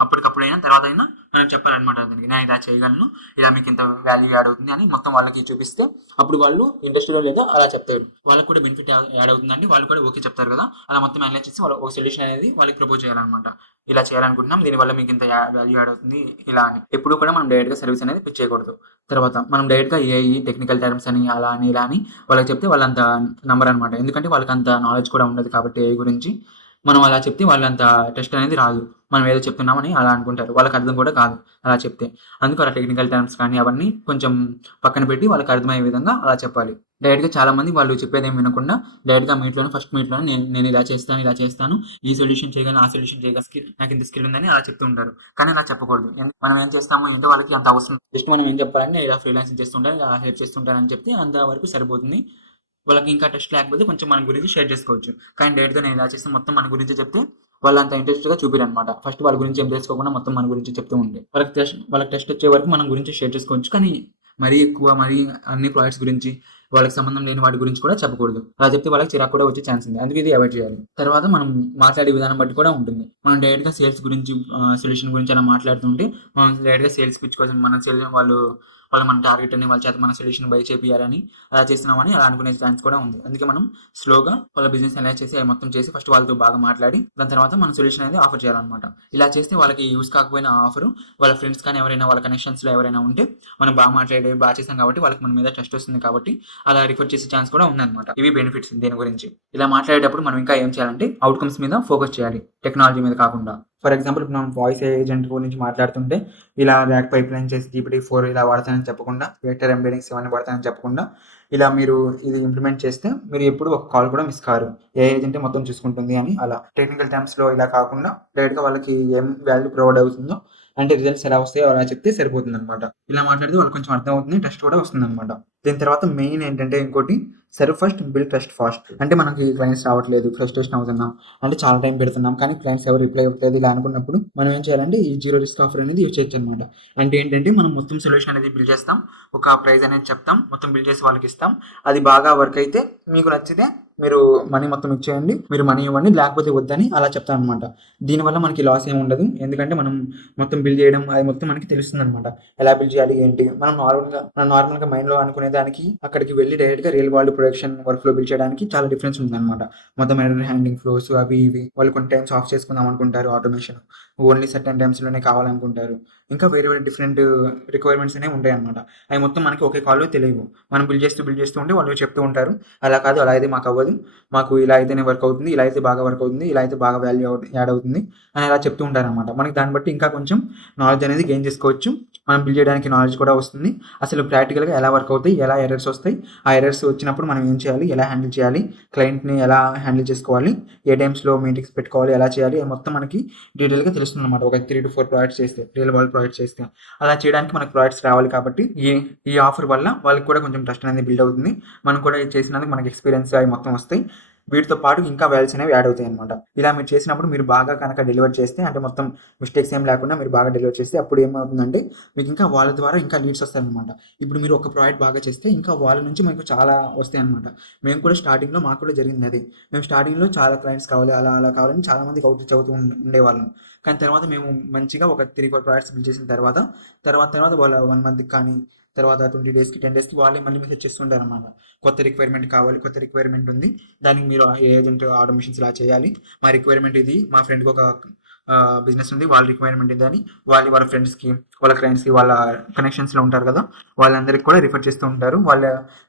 అప్పటికప్పుడైనా తర్వాత అయినా మనం చెప్పాలనమాట అతనికి. నేను ఇలా చేయగలను. ఇలా మీకు ఇంత వాల్యూ యాడ్ అవుతుంది అని మొత్తం వాళ్ళకి చూపిస్తే అప్పుడు వాళ్ళు ఇండస్ట్రీలో లేదా అలా చెప్తారు. వాళ్ళకి కూడా బెనిఫిట్ యాడ్ అవుతుందండి. వాళ్ళు కూడా ఓకే చెప్తారు కదా! అలా మొత్తం అనలైజ్ చేసి ఒక సొల్యూషన్ అనేది వాళ్ళకి ప్రపోజ్ చేయాలనమాట. ఇలా చేయాలనుకుంటున్నాం. దీనివల్ల మీకు ఇంత వాల్యూ యాడ్ అవుతుంది ఇలా అని. ఎప్పుడు కూడా మనం డైరెక్ట్‌గా సర్వీస్ అనేది పిచ్ చేయకూడదు. తర్వాత మనం డైరెక్ట్‌గా ఏఐ, టెక్నికల్ టర్మ్స్ అని అలా అని ఇలా అని వాళ్ళకి చెప్తే వాళ్ళంత నమ్మరనమాట. ఎందుకంటే వాళ్ళకంత నాలెడ్జ్ కూడా ఉండదు కాబట్టి ఏఐ గురించి. మనం అలా చెప్తే వాళ్ళంత టెస్ట్ అనేది రాదు. మనం ఏదో చెప్తున్నామని అలా అనుకుంటారు. వాళ్ళకి అర్థం కూడా కాదు అలా చెప్తే. అందుకు అలా టెక్నికల్ టర్మ్స్ కానీ అవన్నీ కొంచెం పక్కన పెట్టి వాళ్ళకి అర్థమయ్యే విధంగా అలా చెప్పాలి. డైరెక్ట్‌గా చాలామంది వాళ్ళు చెప్పేదేం వినకుండా డైరెక్ట్‌గా ఫస్ట్ మీట్‌లోనే నేను ఇలా చేస్తాను, ఇలా చేస్తాను. ఈ సొల్యూషన్ చేయగలను, ఆ సొల్యూషన్ చేయగలను. నాకింత స్కిల్ ఉందని అలా చెప్తూ ఉంటారు. కానీ అలా చెప్పకూడదు. మనం ఏం చేస్తామో ఏంటో వాళ్ళకి అంత అవసరం. జస్ట్ మనం ఏం చెప్పాలంటే ఇలా ఫ్రీలాన్సింగ్ చేస్తుంటాను, ఇలా హెల్ప్ చేస్తుంటానని చెప్తే అంతవరకు సరిపోతుంది. వాళ్ళకి ఇంకా ట్రస్ట్ లేకపోతే కొంచెం మన గురించి షేర్ చేసుకోవచ్చు. కానీ డైరెక్ట్‌గా నేను ఇలా చేస్తే మొత్తం మన గురించే చెప్తే వాళ్ళంత ఇంట్రెస్ట్‌గా చూపియరనమాట. ఫస్ట్ వాళ్ళ గురించి ఏం తెలుసుకోకుండా మొత్తం మన గురించి చెప్తూ ఉంటే. వాళ్ళకి టెస్ట్ వచ్చే వరకు మనం గురించి షేర్ చేసుకోవచ్చు. కానీ మరీ ఎక్కువ అన్ని ప్రాజెక్ట్స్ గురించి వాళ్ళకి సంబంధం లేని వాటి గురించి కూడా చెప్పకూడదు. అలా చెప్తే వాళ్ళకి చిరాకు కూడా వచ్చే ఛాన్స్ ఉంది. అందుకే ఇది అవాయిడ్ చేయాలి. తర్వాత మనం మాట్లాడే విధానం బట్టి కూడా ఉంటుంది. మనం డైరెక్ట్‌గా సేల్స్ గురించి సొల్యూషన్ గురించి అలా మాట్లాడుతుంటే మనం డైరెక్ట్‌గా సేల్స్ పిచ్ కోసం మన వాళ్ళు మన టార్గెట్ అని వాళ్ళ చేత మన సొల్యూషన్ బై చేపియాలని అలా చేస్తున్నామని అలా అనుకునే ఛాన్స్ కూడా ఉంది. అందుకే మనం స్లోగా వాళ్ళ బిజినెస్ అనలైజ్ చేసి అవి మొత్తం చేసి ఫస్ట్ వాళ్ళతో బాగా మాట్లాడి దాని తర్వాత మన సొల్యూషన్ అనేది ఆఫర్ చేయాలన్నమాట. ఇలా చేస్తే వాళ్ళకి యూజ్ కాకపోయిన ఆఫర్ వాళ్ళ ఫ్రెండ్స్ కానీ ఎవరైనా వాళ్ళ కనెక్షన్స్‌లో ఎవరైనా ఉంటే మనం బాగా చేసాం కాబట్టి వాళ్ళకి మన మీద ట్రస్ట్ వస్తుంది కాబట్టి అలా రిఫర్ చేసే ఛాన్స్ కూడా ఉందన్నమాట. ఇవి బెనిఫిట్స్ దీని గురించి. ఇలా మాట్లాడేటప్పుడు మనం ఇంకా ఏం చేయాలంటే అవుట్‌కమ్స్ మీద ఫోకస్ చేయాలి. టెక్నాలజీ మీద కాకుండా. ఫర్ ఎగ్జాంపుల్ ఇప్పుడు మనం వాయిస్ ఏజెంట్ గురించి మాట్లాడుతుంటే ఇలా ర్యాక్ పైప్‌లైన్ చేసి GPT-4 ఇలా వాడతానని చెప్పకుండా, వెక్టర్ ఎంబెడింగ్స్ ఇవన్నీ వాడతానని చెప్పకుండా ఇలా మీరు ఇది ఇంప్లిమెంట్ చేస్తే మీరు ఎప్పుడు ఒక కాల్ కూడా మిస్ కారు. ఏ ఏజెంటే మొత్తం చూసుకుంటుంది అని అలా. టెక్నికల్ టర్మ్స్‌లో ఇలా కాకుండా డైరెక్ట్‌గా వాళ్ళకి ఏం వాల్యూ ప్రొవైడ్ అవుతుందో అంటే రిజల్ట్స్ ఎలా వస్తాయో అలా చెప్తే సరిపోతుందనమాట. ఇలా మాట్లాడితే వాళ్ళకి కొంచెం అర్థమవుతుంది. ట్రస్ట్ కూడా వస్తుందనమాట. దీని తర్వాత మెయిన్ ఏంటంటే ఇంకోటి serve first build trust fast. అంటే మనకి క్లయింట్స్ రావట్లేదు, ఫ్రస్ట్రేషన్ అవుతున్నాం, అంటే చాలా టైం పెడుతున్నాం కానీ క్లయింట్స్ ఎవరు రిప్లై ఇవ్వట్లేదు ఇలా అనుకున్నప్పుడు మనం ఏం చేయాలంటే ఈ జీరో రిస్క్ ఆఫర్ అనేది యూజ్ చేయొచ్చు అనమాట. అంటే ఏంటంటే మనం మొత్తం సొల్యూషన్ అనేది బిల్డ్ చేస్తాం, ఒక ప్రైస్ అనేది చెప్తాం, మొత్తం బిల్డ్ చేసి వాళ్ళకి ఇస్తాం. అది బాగా వర్క్ అయితే మీకు నచ్చితే మీరు మనీ మొత్తం ఇచ్చేయండి, మీరు మనీ ఇవ్వండి, లేకపోతే వద్దని అలా చెప్తాను అనమాట. దీనివల్ల మనకి లాస్ ఏమి ఉండదు, ఎందుకంటే మనం మొత్తం బిల్డ్ చేయడం అది మొత్తం మనకి తెలుస్తుంది అనమాట. ఎలా బిల్డ్ చేయాలి ఏంటి, మనం నార్మల్గా మైండ్లో అనుకునే దానికి అక్కడికి వెళ్ళి డైరెక్ట్గా రియల్ వరల్డ్ ప్రొడక్షన్ వర్క్లో బిల్డ్ చేయడానికి చాలా డిఫరెన్స్ ఉంటుంది అనమాట. మొత్తం ఎర్రర్ హ్యాండింగ్ ఫ్లోస్ అవి ఇవి వాళ్ళు కొన్ని టైమ్స్ ఆఫ్ చేసుకుందాం అనుకుంటారు, ఆటోమేషన్ ఓన్లీ సర్టన్ టైమ్స్లోనే కావాలనుకుంటారు, ఇంకా వేరే వేరే డిఫరెంట్ రిక్వైర్మెంట్స్ అనేవి ఉంటాయి అనమాట. అవి మొత్తం మనకి ఒకే కాల్లో తెలియవు, మనం బిల్డ్ చేస్తూ ఉంటే వాళ్ళు చెప్తూ ఉంటారు అలా కాదు, అలా అయితే మాకు అవ్వదు, మాకు ఇలా అయితేనే వర్క్ అవుతుంది, ఇలా అయితే బాగా వర్క్ అవుతుంది, ఇలా అయితే బాగా వాల్యూ యాడ్ అవుతుంది అని అలా చెప్తూ ఉంటారు అనమాట. మనకి దాన్ని బట్టి ఇంకా కొంచెం నాలెడ్జ్ అనేది గెయిన్ చేసుకోవచ్చు, మనం బిల్డ్ చేయడానికి నాలెడ్జ్ కూడా వస్తుంది. అసలు ప్రాక్టికల్గా ఎలా వర్క్ అవుతాయి, ఎలా ఎర్రర్స్ వస్తాయి, ఆ ఎర్రర్స్ వచ్చినప్పుడు మనం ఏం చేయాలి, ఎలా హ్యాండిల్ చేయాలి, క్లయింట్ని ఎలా హ్యాండిల్ చేసుకోవాలి, ఏ టైమ్స్లో మీటింగ్స్ పెట్టుకోవాలి, ఎలా చేయాలి మొత్తం మనకి డీటెయిల్గా తెలుస్తుంది అనమాట. ఒక 3 to 4 ప్రాజెక్ట్స్ చేస్తే, రియల్ వరల్డ్ ప్రాజెక్ట్స్ చేస్తే అలా చేయడానికి మనకు ప్రాజెక్ట్స్ రావాలి. కాబట్టి ఈ ఆఫర్ వల్ల వాళ్ళకి కూడా కొంచెం ట్రస్ట్ అనేది బిల్డ్ అవుతుంది, మనం కూడా చేసినందుకు మనకి ఎక్స్పీరియన్స్ అవి మొత్తం వస్తాయి. వీటితో పాటు ఇంకా వాల్యూస్ అనేవి యాడ్ అవుతాయి అనమాట. ఇలా మీరు చేసినప్పుడు మీరు బాగా కనుక డెలివర్ చేస్తే, అంటే మొత్తం మిస్టేక్స్ ఏం లేకుండా మీరు బాగా డెలివర్ చేస్తే అప్పుడు ఏమవుతుందంటే మీకు ఇంకా వాళ్ళ ద్వారా ఇంకా లీడ్స్ వస్తాయన్నమాట. ఇప్పుడు మీరు ఒక ప్రాజెక్ట్ బాగా చేస్తే ఇంకా వాళ్ళ నుంచి మీకు చాలా వస్తాయి అనమాట. మేము కూడా స్టార్టింగ్లో మాకు కూడా జరిగింది అది. మేము స్టార్టింగ్లో చాలా క్లయింట్స్ కావాలి, అలా అలా కావాలని చాలామందికి అవుట్ అవుతూ ఉండేవాళ్ళం. కానీ తర్వాత మేము మంచిగా ఒక 3-4 ప్రాజెక్ట్స్ బిల్డ్ చేసిన తర్వాత వాళ్ళ 1 మంత్కి కానీ తర్వాత 20 డేస్కి 10 డేస్కి వాళ్ళే మళ్ళీ మెసేజ్ చేస్తుంటారు అనమాట. కొత్త రిక్వైర్మెంట్ కావాలి, కొత్త రిక్వైర్మెంట్ ఉంది, దానికి మీరు ఏజెంట్ ఆటోమేషన్స్ ఇలా చేయాలి, మా రిక్వైర్మెంట్ ఇది, మా ఫ్రెండ్కి ఒక బిజినెస్ ఉంది, వాళ్ళ రిక్వైర్మెంట్ ఇది అని వాళ్ళ ఫ్రెండ్స్కి, వాళ్ళ క్లయింట్స్కి, వాళ్ళ కనెక్షన్స్లో ఉంటారు కదా వాళ్ళందరికీ కూడా రిఫర్ చేస్తూ ఉంటారు.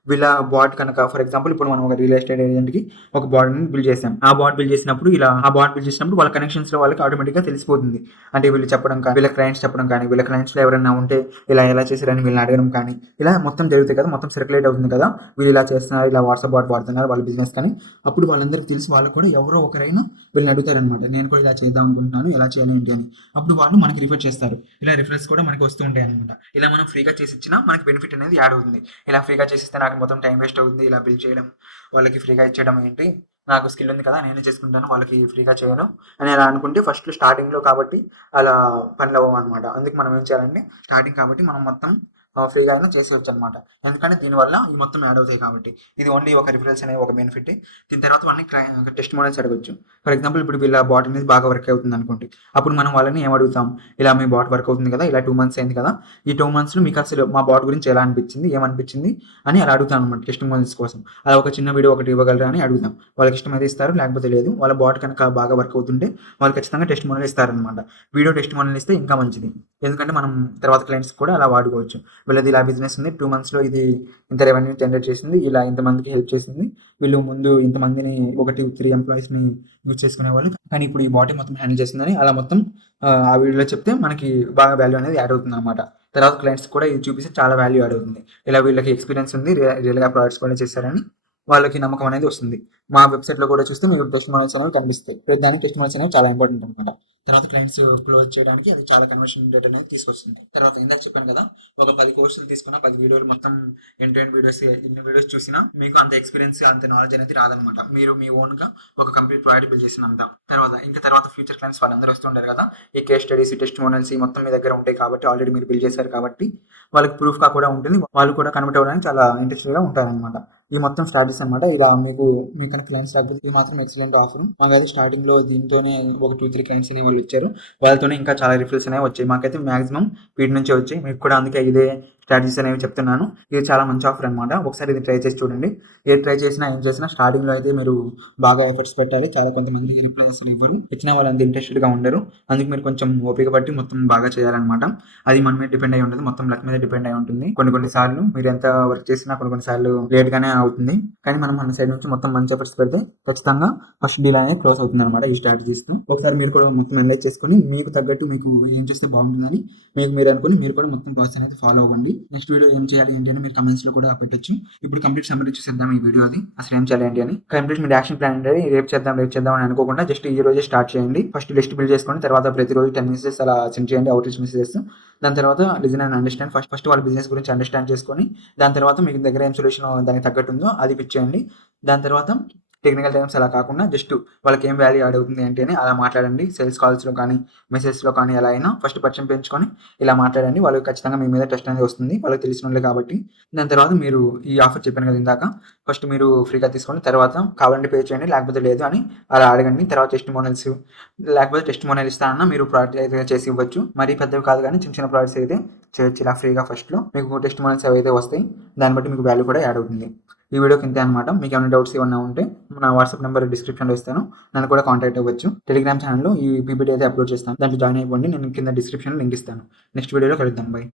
వీళ్ళ బాట్ కనుక ఫర్ ఎగ్జాంపుల్ ఇప్పుడు మనం ఒక రియల్ ఎస్టేట్ ఏజెంట్కి ఒక బాట్ని బిల్డ్ చేసాం, ఆ బాట్ బిల్డ్ చేసినప్పుడు వాళ్ళ కనెక్షన్స్లో వాళ్ళకి ఆటోమేటిక్గా తెలిసిపోతుంది. అంటే వీళ్ళు చెప్పడం కానీ, వీళ్ళ క్లయింట్స్ చెప్పడం కానీ, వీళ్ళ క్లయింట్స్లో ఎవరైనా ఉంటే ఇలా ఎలా చేశారని వీళ్ళని అడగడం కానీ ఇలా మొత్తం జరుగుతాయి కదా, మొత్తం సర్క్యులేట్ అవుతుంది కదా, వీళ్ళు ఇలా చేస్తున్నారు, ఇలా వాట్సాప్ బాట్ వాడుతున్నారు వాళ్ళ బిజినెస్ కానీ. అప్పుడు వాళ్ళందరికీ తెలిసి వాళ్ళు కూడా ఎవరో ఒకరైనా వీళ్ళని అడుగుతారనమాట, నేను కూడా ఇలా చేద్దాం అనుకుంటున్నాను, ఎలా చేయాలి ఏంటి అని. అప్పుడు వాళ్ళు మనకి రిఫర్ చేస్తారు, ఇలా రిఫరెన్స్ కూడా మనకి వస్తూ ఉంటాయి అనమాట. ఇలా మనం ఫ్రీగా చేసి ఇచ్చినా మనకి బెనిఫిట్ అనేది యాడ్ అవుతుంది. ఇలా ఫ్రీగా చేసిస్తే నాకు మొత్తం టైం వేస్ట్ అవుతుంది, ఇలా బిల్ చేయడం, వాళ్ళకి ఫ్రీగా ఇచ్చేయడం ఏంటి, నాకు స్కిల్ ఉంది కదా నేనే చేసుకుంటాను, వాళ్ళకి ఫ్రీగా చేయను అని అలా అనుకుంటే ఫస్ట్ స్టార్టింగ్లో కాబట్టి అలా పనులు అవ్వవు అనమాట. అందుకు మనం ఏం చేయాలంటే స్టార్టింగ్ కాబట్టి మనం మొత్తం ఫ్రీగా అయినా చేసేయచ్చు అనమాట. ఎందుకంటే దీనివల్ల ఈ మొత్తం యాడ్ అవుతాయి కాబట్టి. ఇది ఓన్లీ ఒక రిఫరెన్స్ అనే ఒక బెనిఫిట్. దీని తర్వాత అన్ని టెస్ట్ మోడల్స్ అడగచ్చు. ఫర్ ఎగ్జాంపుల్ ఇప్పుడు వీళ్ళ బాట్ అనేది బాగా వర్క్ అవుతుంది అనుకోండి, అప్పుడు మనం వాళ్ళని ఏం అడుగుతాం, ఇలా మీ బాట్ వర్క్ అవుతుంది కదా, ఇలా 2 months అయింది కదా, ఈ 2 monthsలో మీకు అసలు మా బాట్ గురించి ఎలా అనిపించింది, ఏమనిపించింది అని అలా అడుగుతాం అనమాట. టెస్ట్ మోడల్స్ కోసం అలా ఒక చిన్న వీడియో ఒకటి ఇవ్వగలరా అని అడుగుతాం. వాళ్ళకి ఇష్టమైతే ఇస్తారు, లేకపోతే లేదు. వాళ్ళ బాట్ కనుక బాగా వర్క్ అవుతుంటే వాళ్ళు ఖచ్చితంగా టెస్ట్ మోడల్ ఇస్తారనమాట. వీడియో టెస్ట్ మోడల్ ఇస్తే ఇంకా మంచిది, ఎందుకంటే మనం తర్వాత క్లయింట్స్ కూడా అలా వాడుకోవచ్చు. వీళ్ళది ఇలా బిజినెస్ ఉంది, 2 monthsలో ఇది ఇంత రెవెన్యూ జనరేట్ చేసింది, ఇలా ఇంతమందికి హెల్ప్ చేసింది, వీళ్ళు ముందు ఇంతమందిని 1-3 ఎంప్లాయీస్ని యూజ్ చేసుకునేవాళ్ళు, కానీ ఇప్పుడు ఈ బాట్ మొత్తం హ్యాండిల్ చేస్తుందని అలా మొత్తం ఆ వీడియోలో చెప్తే మనకి బాగా వాల్యూ అనేది యాడ్ అవుతుంది అనమాట. తర్వాత క్లయింట్స్ కూడా ఇది చూపిస్తే చాలా వాల్యూ యాడ్ అవుతుంది. ఇలా వీళ్ళకి ఎక్స్పీరియన్స్ ఉంది, రియల్గా ప్రాజెక్ట్స్ కూడా చేశారని వాళ్ళకి నమ్మకం అనేది వస్తుంది. మా వెబ్సైట్లో కూడా చూస్తే మీకు టెస్ట్ మోడల్స్ అనేవి కనిపిస్తాయి. ప్రతిదానికి టెస్ట్ మోడల్స్ అనేవి చాలా ఇంపార్టెంట్ అనమాట. తర్వాత క్లయింట్స్ క్లోజ్ చేయడానికి అది చాలా కన్వర్షన్ రేట్ అనేది తీసుకొస్తుంది. తర్వాత ఇందాక చెప్పాను కదా, ఒక 10 కోర్సులు తీసుకున్నా 10 వీడియోలు మొత్తం ఎండ్ వీడియోస్ ఎన్ని వీడియోస్ చూసినా మీకు అంత ఎక్స్పీరియన్స్ అంత నాలెడ్జ్ అనేది రాదనమాట. మీరు మీ ఓన్గా ఒక కంప్లీట్ ప్రాజెక్ట్ బిల్డ్ చేసినంత తర్వాత ఫ్యూచర్ క్లయింట్స్ వాళ్ళందరూ వస్తుంటారు కదా, ఈ కేస్ స్టడీస్ టెస్ట్ మోడల్స్ మొత్తం మీ దగ్గర ఉంటాయి కాబట్టి ఆల్రెడీ మీరు బిల్డ్ చేశారు కాబట్టి వాళ్ళకి ప్రూఫ్గా కూడా ఉంటుంది, వాళ్ళు కూడా కన్వర్ట్ అవ్వడానికి చాలా ఇంట్రెస్టెడ్గా ఉంటారనమాట. ఈ మొత్తం స్ట్రాటజీస్ అనమాట. ఇలా మీకు కనుక క్లయింట్స్ రాకపోతే ఇది మాత్రం ఎక్సలెంట్ ఆఫర్. మాకైతే స్టార్టింగ్లో దీంతోనే ఒక 2-3 క్లయింట్స్ అనేవి వాళ్ళు ఇచ్చారు, వాళ్ళతోనే ఇంకా చాలా రిఫరల్స్ అనేవి వచ్చాయి. మాకైతే మాక్సిమం వీటి నుంచే వచ్చాయి. మీకు కూడా అందుకే ఇదే స్ట్రాటజీస్ అనేవి చెప్తున్నాను. ఇది చాలా మంచి ఆఫర్ అనమాట. ఒకసారి ఇది ట్రై చేసి చూడండి. ఏది ట్రై చేసినా ఏం చేసినా స్టార్టింగ్లో అయితే మీరు బాగా ఎఫర్ట్స్ పెట్టాలి. చాలా కొంతమంది రిప్లై అసలు ఇవ్వరు, ఇచ్చిన వాళ్ళు అంత ఇంట్రెస్టెడ్గా ఉండరు. అందుకు మీరు కొంచెం ఓపిక పట్టి మొత్తం బాగా చేయాలన్నమాట. అది మన మీద డిపెండ్ అయి ఉంటుంది, మొత్తం లక్ మీద డిపెండ్ అయి ఉంటుంది. కొన్ని సార్లు మీరు ఎంత వర్క్ చేసినా కొన్ని సార్లు లేట్గానే అవుతుంది, కానీ మనం మన సైడ్ నుంచి మొత్తం మంచి ఎఫర్ట్స్ పెడితే ఖచ్చితంగా ఫస్ట్ డీల్ అనేది క్లోజ్ అవుతుంది అనమాట. ఈ స్ట్రాటజీస్తో ఒకసారి మీరు కూడా మొత్తం అనలైజ్ చేసుకొని మీకు తగ్గట్టు మీకు ఏం చేస్తే బాగుంటుందని మీరు అనుకుని మీరు కూడా మొత్తం ప్రాసెస్ అనేది ఫాలో అవ్వండి. నెక్స్ట్ వీడియో ఏం చేయాలి ఏంటి అని మీరు కమెంట్స్లో కూడా పెట్టొచ్చు. ఇప్పుడు కంప్లీట్ సమ్మరీ చూసేద్దాం ఈ వీడియోది, అసలు ఏం చేయాలి ఏంటి అని. కంప్లీట్ మీ యాక్షన్ ప్లాన్ అనేది రేపు చేద్దాం అని అనుకోకుండా జస్ట్ ఈ రోజే స్టార్ట్ చేయండి. ఫస్ట్ లిస్ట్ బిల్డ్ చేసుకోండి, తర్వాత ప్రతిరోజు 10 మెసేజెస్ అలా సెండ్ చేయండి, అవుట్రీచ్ మెసేజెస్. దాని తర్వాత లిజన్ అండ్ అండర్స్టాండ్, ఫస్ట్ వాళ్ళ బిజినెస్ గురించి అండర్స్టాండ్ చేసుకొని దాని తర్వాత మీకు దగ్గర ఏం సొల్యూషన్ దానికి తగ్గట్టు ఉందో అది పిచ్ చేయండి. దాని తర్వాత టెక్నికల్ టైమ్స్ అలా కాకుండా జస్ట్ వాళ్ళకి ఏం వాల్యూ యాడ్ అవుతుంది ఏంటి అని అలా మాట్లాడండి. సేల్స్ కాల్స్లో కానీ మెసేజ్లో కానీ ఎలా అయినా ఫస్ట్ పరిచయం పెంచుకొని ఇలా మాట్లాడండి. వాళ్ళకి ఖచ్చితంగా మీ మీద ట్రస్ట్ అనేది వస్తుంది, వాళ్ళకి తెలిసిన వాళ్ళే కాబట్టి. దాని తర్వాత మీరు ఈ ఆఫర్ చెప్పాను కదా ఇందాక, ఫస్ట్ మీరు ఫ్రీగా తీసుకోండి, తర్వాత కావాలంటే పే చేయండి, లేకపోతే లేదు అని అలా అడగండి. తర్వాత టెస్టిమోనియల్స్, లేకపోతే టెస్టిమోనియల్ ఇస్తానన్నా మీరు ప్రోడక్ట్ అయితే చేసి ఇవ్వచ్చు. మరీ పెద్దవి కాదు కానీ చిన్న చిన్న ప్రోడక్ట్స్ అయితే చేయొచ్చు ఇలా ఫ్రీగా. ఫస్ట్లో మీకు టెస్టిమోనియల్స్ ఏవైతే వస్తాయి దాన్ని బట్టి మీకు వాల్యూ కూడా యాడ్ అవుతుంది. ఈ వీడియోకి ఇంతే అనమాట. మీకు ఏమైనా డౌట్స్ ఏమన్నా ఉంటే నా వాట్సాప్ నెంబర్ డిస్క్రిప్షన్లో ఇస్తాను, నన్ను కూడా కాంటాక్ట్ అవ్వచ్చు. టెలిగ్రామ్ ఛానల్లో ఈ పీపీటీ అయితే అప్లోడ్ చేస్తాను, దాంట్లో జాయిన్ అయిపోండి. నేను కింద డిస్క్రిప్షన్లో లింక్ ఇస్తాను. నెక్స్ట్ వీడియోలో కలుద్దాం. బై.